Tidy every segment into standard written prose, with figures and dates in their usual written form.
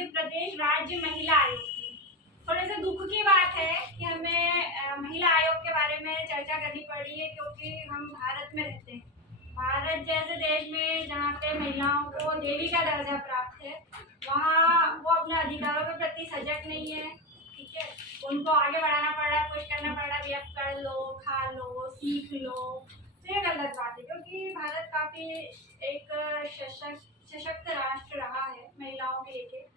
मध्य प्रदेश राज्य महिला आयोग की। थोड़े से दुख की बात है कि हमें महिला आयोग के बारे में चर्चा करनी पड़ी है, क्योंकि हम भारत में रहते हैं। भारत जैसे देश में जहाँ पे महिलाओं को देवी का दर्जा प्राप्त है, वहाँ वो अपने अधिकारों के प्रति सजग नहीं है। ठीक है, उनको आगे बढ़ाना पड़ रहा है, कुछ करना पड़ रहा है, अब कर लो, खा लो, सीख लो। तो ये गलत बात है, क्योंकि भारत काफ़ी एक सशक्त राष्ट्र रहा है महिलाओं के लेके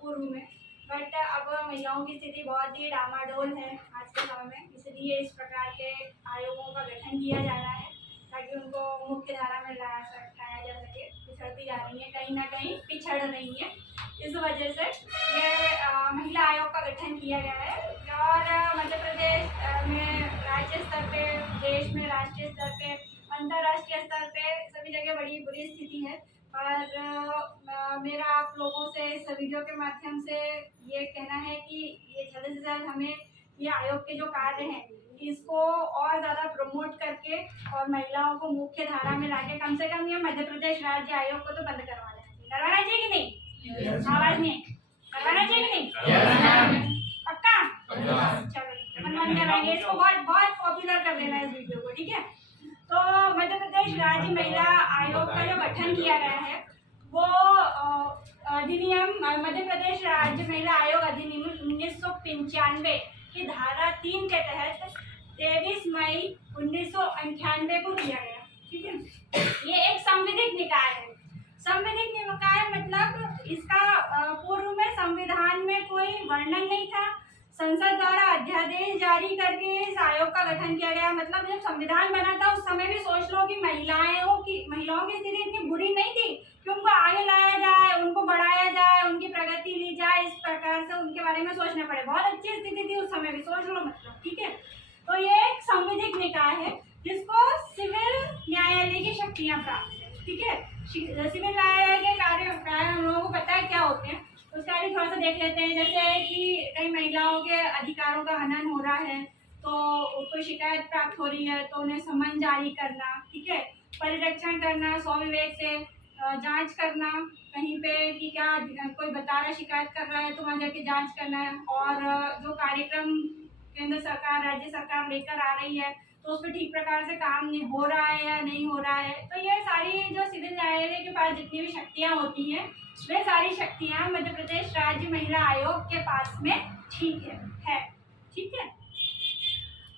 पूर्व में। बट अब महिलाओं की स्थिति बहुत ही डामाडोल है आज के समय में, इसलिए इस प्रकार के आयोगों का गठन किया जा रहा है ताकि उनको मुख्य धारा में लाया जा सके। पिछड़ती जा रही है, कहीं ना कहीं पिछड़ रही है, इस वजह से ये महिला आयोग का गठन किया गया है। और मध्य प्रदेश में राज्य स्तर पे, देश में राष्ट्रीय स्तर पे, अंतर्राष्ट्रीय स्तर पे सभी जगह बड़ी बुरी स्थिति है। और मेरा आप लोगों से इस वीडियो के माध्यम से ये कहना है कि ये जल्द से जल्द हमें ये आयोग के जो कार्य हैं इसको और ज़्यादा प्रमोट करके और महिलाओं को मुख्य धारा में लाके कम से कम ये मध्य प्रदेश राज्य आयोग को तो बंद करवाना चाहिए कि नहीं? आवाज़ नहीं करवाना चाहिए कि नहीं? पक्का? चलो बंद कराएंगे इसको, बहुत पॉपुलर कर देना इस वीडियो को, ठीक है? तो मध्य प्रदेश राज्य महिला आयोग का जो गठन किया गया है वो अधिनियम मध्य प्रदेश राज्य महिला आयोग अधिनियम 1995 की धारा 3 के तहत 23 मई 1998 को किया गया। ठीक है, ये एक संवैधानिक निकाय है। संवैधानिक निकाय मतलब इसका पूर्व में संविधान में कोई वर्णन नहीं था। संसद द्वारा अध्यादेश जारी करके इस आयोग का गठन किया गया। मतलब जब संविधान बना था उस समय भी सोच लो कि महिलाओं की स्थिति इतनी बुरी नहीं थी कि उनको आगे लाया जाए, उनको बढ़ाया जाए, उनकी प्रगति ली जाए, इस प्रकार से उनके बारे में सोचना पड़े। बहुत अच्छी स्थिति थी उस समय भी, सोच लो मतलब। ठीक है, तो ये एक संवैधानिक निकाय है जिसको सिविल न्यायालय की शक्तियाँ प्राप्त है। ठीक है, सिविल न्यायालय के कार्य हम लोगों को पता है क्या होते हैं, उसका भी थोड़ा सा देख लेते हैं। जैसे कि कई महिलाओं के अधिकारों का हनन हो रहा है तो कोई शिकायत प्राप्त हो रही है तो उन्हें समन जारी करना, ठीक है, परिरक्षण करना, स्वविवेक से जांच करना कहीं पे कि क्या कोई बता रहा शिकायत कर रहा है तो वहाँ जाके जांच करना है। और जो कार्यक्रम केंद्र सरकार राज्य सरकार लेकर आ रही है तो उस पर ठीक प्रकार से काम नहीं हो रहा है या नहीं हो रहा है। तो ये सारी जो सिविल न्यायालय के पास जितनी भी शक्तियाँ होती हैं वे सारी शक्तियाँ मध्य प्रदेश राज्य महिला आयोग के पास में ठीक है। ठीक है,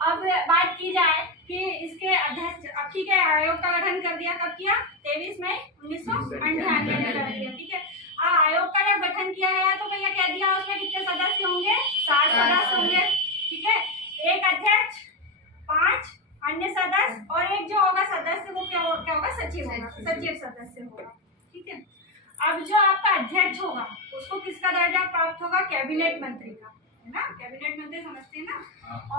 अब बात की जाए कि इसके अध्यक्ष अब ठीक है आयोग का गठन कर दिया, कब किया? 23 मई 1998 में कर दिया। ठीक है, आयोग का जब गठन किया गया तो भैया कह दिया उसमें कितने सदस्य होंगे? 7 सदस्य होंगे। ठीक है, एक अध्यक्ष, 5 अन्य सदस्य और एक जो होगा सदस्य वो क्या होगा? सचिव होगा, सचिव सदस्य होगा। ठीक है, अब जो आपका अध्यक्ष होगा उसको किसका दर्जा प्राप्त होगा? कैबिनेट मंत्री का, है ना? कैबिनेट मंत्री समझते हैं ना?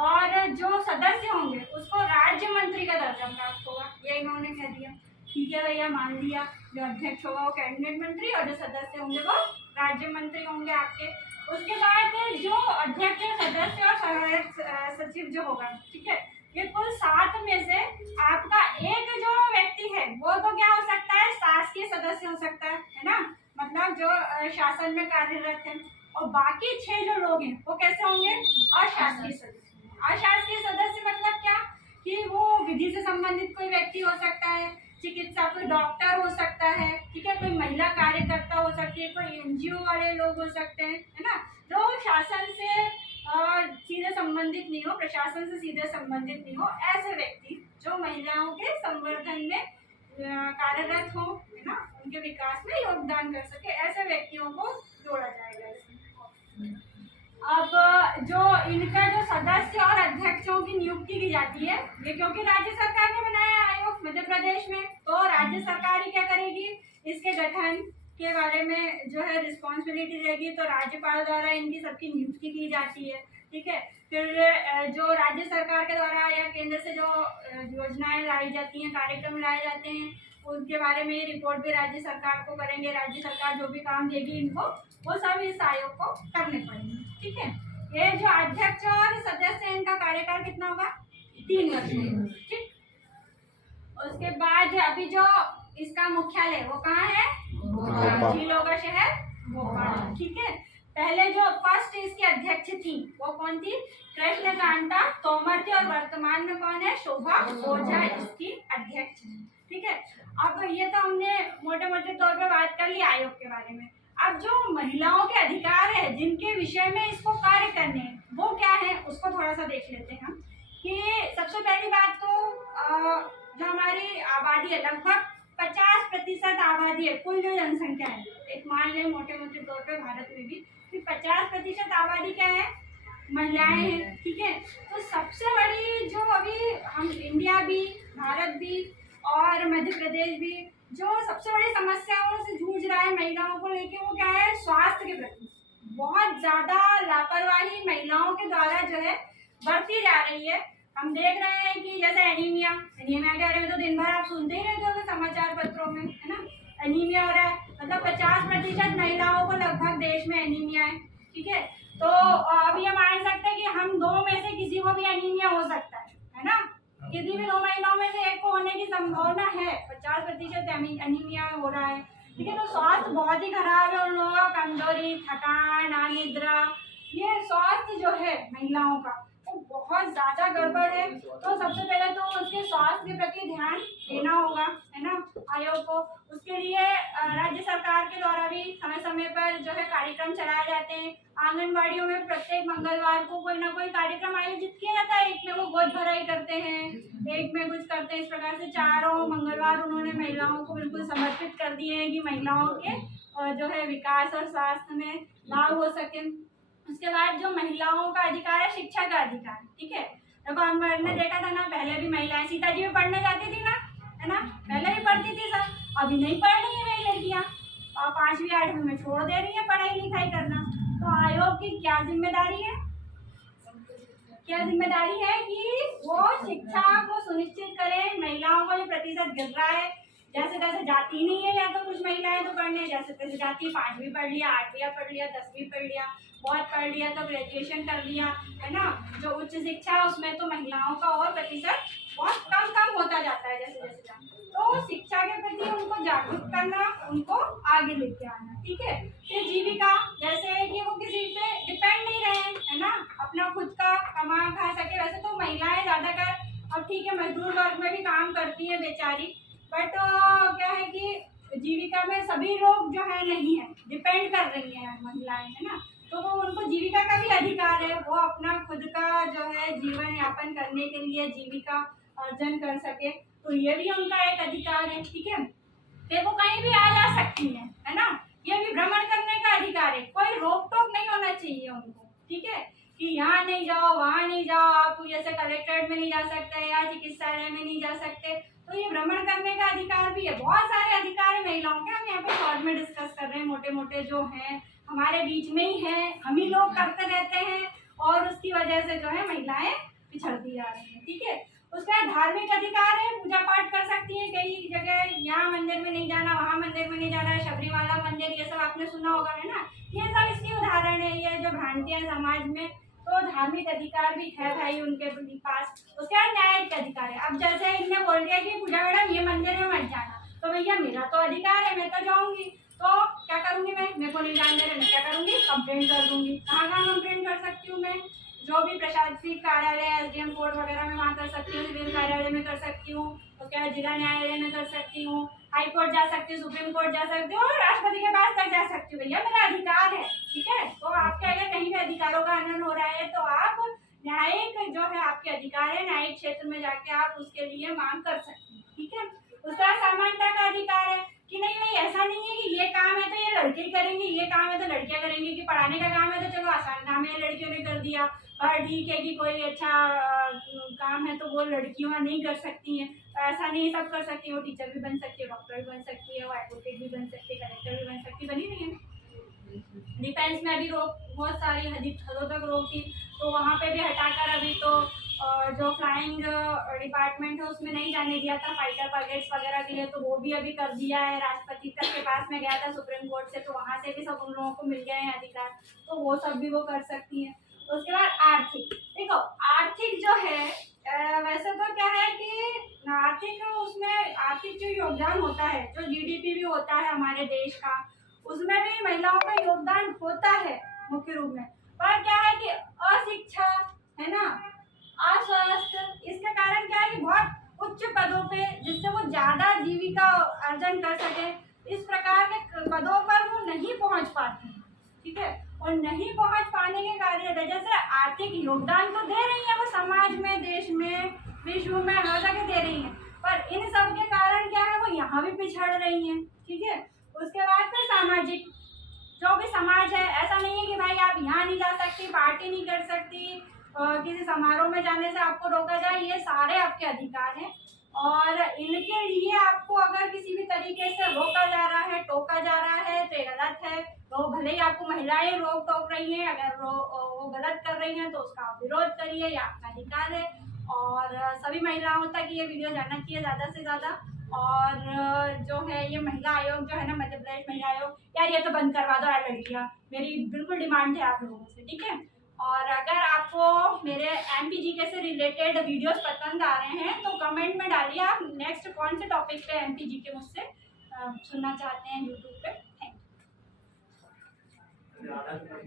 और जो सदस्य होंगे उसको राज्य मंत्री का दर्जा प्राप्त होगा। ये इन्होंने कह दिया। ठीक है भैया, मान लिया जो अध्यक्ष होगा वो कैबिनेट मंत्री और जो सदस्य होंगे वो राज्य मंत्री होंगे आपके। उसके बाद जो अध्यक्ष, सदस्य और सहायक सचिव जो होगा, ठीक है, ये कुल 7 में से आपका एक जो व्यक्ति है वो तो क्या हो सकता है? शासकीय सदस्य हो सकता है ना? मतलब जो शासन में कार्यरत है। और बाकी 6 जो लोग हैं वो कैसे होंगे? अशासकीय सदस्य। अशासकीय सदस्य मतलब क्या कि वो विधि से संबंधित कोई व्यक्ति हो सकता है, चिकित्सा कोई डॉक्टर हो सकता है, ठीक है, कोई महिला कार्यकर्ता हो सकती है, कोई एनजीओ वाले लोग हो सकते हैं, है ना, जो शासन से सीधे संबंधित नहीं हो, प्रशासन से सीधे संबंधित नहीं हो, ऐसे व्यक्ति जो महिलाओं के संवर्धन में कार्यरत हो, है ना, उनके विकास में योगदान कर सके, ऐसे व्यक्तियों को जोड़ा जाएगा इसमें। अब जो इनका जो सदस्य और अध्यक्षों की नियुक्ति की जाती है, ये क्योंकि राज्य सरकार ने बनाया आयोग मध्य प्रदेश में, तो राज्य सरकार ही क्या करेगी? इसके गठन के बारे में जो है रिस्पॉन्सिबिलिटी रहेगी, तो राज्यपाल द्वारा इनकी सबकी नियुक्ति की जाती है। ठीक है, फिर जो राज्य सरकार के द्वारा या केंद्र से जो योजनाएं लाई जाती हैं, कार्यक्रम लाए जाते हैं, उनके बारे में रिपोर्ट भी राज्य सरकार को करेंगे। राज्य सरकार जो भी काम देगी इनको, वो सब इस आयोग को करने पड़ेंगे। ठीक है, ये जो अध्यक्ष और सदस्य है इनका कार्यकाल कितना होगा? 3 वर्ष। ठीक, उसके बाद अभी जो इसका मुख्यालय वो कहाँ है? झीलों का शहर गोपाल, ठीक है। पहले जो फर्स्ट इसकी अध्यक्ष थी वो कौन थी? कृष्णकांता तोमर थी, और वर्तमान में कौन है? शोभा ओझा इसकी अध्यक्ष है, ठीक है। अब ये तो हमने मोटे मोटे तौर पे बात कर ली आयोग के बारे में। अब जो महिलाओं के अधिकार है जिनके विषय में इसको कार्य करने हैं वो क्या है उसको थोड़ा सा देख लेते हैं हम। कि सबसे पहली बात तो जो हमारी आबादी है, लगभग 50% आबादी है, कुल जो जनसंख्या है, एक मान लें मोटे मोटे तौर पे भारत में भी 50% आबादी क्या है? महिलाएं हैं, ठीक है। तो सबसे बड़ी जो अभी हम इंडिया भी, भारत भी और मध्य प्रदेश भी जो सबसे बड़ी समस्याओं से जूझ रहा है महिलाओं को लेके, वो क्या है? स्वास्थ्य के प्रति बहुत ज्यादा लापरवाही महिलाओं के द्वारा जो है बढ़ती जा रही है। हम देख रहे हैं कि जैसे एनीमिया के बारे में तो दिन भर आप सुनते ही रहते हो समाचार पत्रों में, है ना। एनीमिया हो रहा है, मतलब 50% महिलाओं को लगभग देश में एनीमिया है, ठीक है। तो अब ये मान सकते हैं कि हम दो में से किसी को भी एनीमिया हो सकता है ना। किसी भी दो महिलाओं में से एक को होने की संभावना है। 50% एनीमिया हो रहा है, ठीक है। तो स्वास्थ्य बहुत ही खराब है उन लोगों का, कमजोरी, थकान, अनिद्रा, ये स्वास्थ्य जो है महिलाओं का वो बहुत ज्यादा गड़बड़ है। तो सबसे पहले तो उसके स्वास्थ्य के प्रति ध्यान देना होगा, है ना, आयोग को। उसके लिए राज्य सरकार के द्वारा भी समय समय पर जो है कार्यक्रम चलाए जाते हैं। आंगनबाड़ियों में प्रत्येक मंगलवार को कोई ना कोई कार्यक्रम आयोजित किया जाता है। एक में वो गोद भराई करते हैं, एक में कुछ करते हैं। इस प्रकार से चारों मंगलवार उन्होंने महिलाओं को बिल्कुल समर्पित कर दिए हैं कि महिलाओं के जो है विकास और स्वास्थ्य में लाभ हो सके। उसके बाद जो महिलाओं का अधिकार है, शिक्षा का अधिकार, ठीक है। देखो हमने देखा था ना, पहले भी महिलाएं सीता जी में पढ़ने जाती थी ना, है ना, पहले भी पढ़ती थी सब, अभी नहीं पढ़ रही है मेरी लड़कियां, और 5वीं 8वीं में छोड़ दे रही है पढ़ाई लिखाई करना। तो आयोग की क्या जिम्मेदारी है? क्या जिम्मेदारी है कि वो शिक्षा को सुनिश्चित करें। महिलाओं का जो प्रतिशत गिर रहा है, जैसे जैसे जाती नहीं है, या तो कुछ महिलाएं तो पढ़ने जैसे तैसे जाती है, 5वीं पढ़ लिया, 8वीं पढ़ लिया, 10वीं पढ़ लिया, बहुत पढ़ लिया तो ग्रेजुएशन कर लिया, है ना। जो उच्च शिक्षा है उसमें तो महिलाओं का और प्रतिशत बहुत कम कम होता जाता है जैसे जैसे जाता। तो शिक्षा के प्रति उनको जागरूक करना, उनको आगे लेके आना, ठीक है। फिर जीविका, जैसे कि वो किसी पे डिपेंड नहीं रहे, है ना, अपना खुद का कमा खा सके। वैसे तो महिलाएं ज्यादातर अब ठीक है मजदूर वर्ग में भी काम करती है बेचारी, बट क्या है कि जीविका में सभी लोग जो है नहीं है, डिपेंड कर रही है महिलाएं, है ना। तो वो उनको जीविका का भी अधिकार है, वो अपना खुद का जो है जीवन यापन करने के लिए जीविका अर्जन कर सके, तो ये भी उनका एक अधिकार है, ठीक है। फिर वो कहीं भी आ जा सकती है ना, ये भी भ्रमण करने का अधिकार है, कोई रोक टोक नहीं होना चाहिए उनको, ठीक है, कि यहाँ नहीं जाओ वहाँ नहीं जाओ, आप जैसे कलेक्ट्रेट में नहीं जा सकते या चिकित्सालय में नहीं जा सकते। तो ये भ्रमण करने का अधिकार भी है। बहुत सारे अधिकार है महिलाओं के, हम यहाँ पे शॉर्ट में डिस्कस कर रहे हैं, मोटे मोटे जो हैं हमारे बीच में ही है, हम ही लोग करते रहते हैं, और उसकी वजह से जो है महिलाएं पिछड़ती जा रही हैं, ठीक है। उसका धार्मिक अधिकार है, पूजा पाठ कर सकती है कई जगह, यहाँ मंदिर में नहीं जाना, वहाँ मंदिर में नहीं जाना, शबरीमाला मंदिर, ये सब आपने सुना होगा, है ना। ये सब इसकी उदाहरण है, ये जो भ्रांतियां समाज में, तो धार्मिक अधिकार भी है भाई उनके पास। उसके बाद न्यायिक अधिकार है। अब जैसे इनने बोल दिया कि पूजा मैडम ये मंदिर में मत जाना, तो भैया मेरा तो अधिकार है, मैं तो जाऊंगी, तो क्या करूंगी मैं? मेरे को नहीं जान दे रहे, मैं क्या करूंगी? कंप्लेंट कर दूंगी। कहाँ कहाँ कंप्लेंट कर सकती हूँ मैं? जो भी प्रशासनिक कार्यालय, एसडीएम कोर्ट वगैरह में वहाँ कर सकती हूँ, सिविल कार्यालय में कर सकती हूँ, उसके बाद जिला न्यायालय में कर सकती हूँ, हाई कोर्ट जा सकती हूँ, सुप्रीम कोर्ट जा सकती हूँ, और राष्ट्रपति के पास तक जा सकती हूँ। भैया मेरा अधिकार है, ठीक है। तो आपके अगर कहीं भी अधिकारों का हनन हो रहा है तो आप न्यायिक जो है आपके अधिकार है, न्यायिक क्षेत्र में जाके आप उसके लिए मांग कर सकते हैं, ठीक है। उसका समानता का अधिकार है कि नहीं नहीं ऐसा नहीं है कि ये काम है तो ये लड़के करेंगे, ये काम है तो लड़कियां करेंगी, कि पढ़ाने का काम है तो चलो आसान काम है लड़कियों ने कर दिया, और ठीक है कि कोई अच्छा काम है तो वो लड़कियां नहीं कर सकती हैं, तो ऐसा नहीं सब कर सकती है। वो टीचर भी बन सकती है, डॉक्टर भी बन सकती है, वो एडवोकेट भी बन सकती है, कलेक्टर भी बन सकती है, बनी नहीं है। डिफेंस में अभी रोक बहुत सारी हदों तक रोक थी, तो वहाँ पे भी हटाकर अभी तो जो फ्लाइंग डिपार्टमेंट है उसमें नहीं जाने दिया था, फाइटर पायलट्स वगैरह के लिए, तो वो भी अभी कर दिया है। राष्ट्रपति तक के पास में गया था सुप्रीम कोर्ट से, तो वहाँ से भी सब उन लोगों को मिल गए हैं अधिकार, तो वो सब भी वो कर सकती है। उसके बाद आर्थिक, देखो आर्थिक जो है वैसे तो क्या है कि आर्थिक उसमें आर्थिक जो योगदान होता है, जो जीडीपी भी होता है हमारे देश का, उसमें भी महिलाओं का योगदान होता है मुख्य रूप में। पर क्या है कि अशिक्षा है ना, अस्वस्थ, इसके कारण क्या है कि बहुत उच्च पदों पे, जिससे वो ज्यादा जीविका अर्जन कर सके, इस प्रकार के पदों पर वो नहीं पहुंच पाती, ठीक है। और नहीं पहुंच पाने के कारण वजह से आर्थिक योगदान तो दे रही है वो समाज में, देश में, विश्व में, हर जगह दे रही है, पर इन सब के कारण क्या है वो यहाँ भी पिछड़ रही हैं, ठीक है। उसके बाद फिर सामाजिक, जो भी समाज है, ऐसा नहीं है कि भाई आप यहाँ नहीं जा सकती, पार्टी नहीं कर सकती, किसी समारोह में जाने से आपको रोका जाए, ये सारे आपके अधिकार हैं। और इनके लिए आपको अगर किसी भी तरीके से रोका जा रहा है, टोका जा रहा है, तो ये गलत है। तो भले ही आपको महिलाएं रोक टोक रही हैं, अगर वो गलत कर रही हैं तो उसका आप विरोध करिए, ये आपका अधिकार है। और सभी महिलाओं तक ये वीडियो जाना चाहिए ज़्यादा से ज़्यादा। और जो है ये महिला आयोग जो है ना, मध्य प्रदेश महिला आयोग, यार ये तो बंद करवा दो यार लड़कियाँ, मेरी बिल्कुल डिमांड है आप लोगों से, ठीक है। और अगर आपको मेरे MPGK से रिलेटेड वीडियोस पसंद आ रहे हैं तो कमेंट में डालिए आप नेक्स्ट कौन से टॉपिक पे MPGK मुझसे सुनना चाहते हैं यूट्यूब पे। Thank you.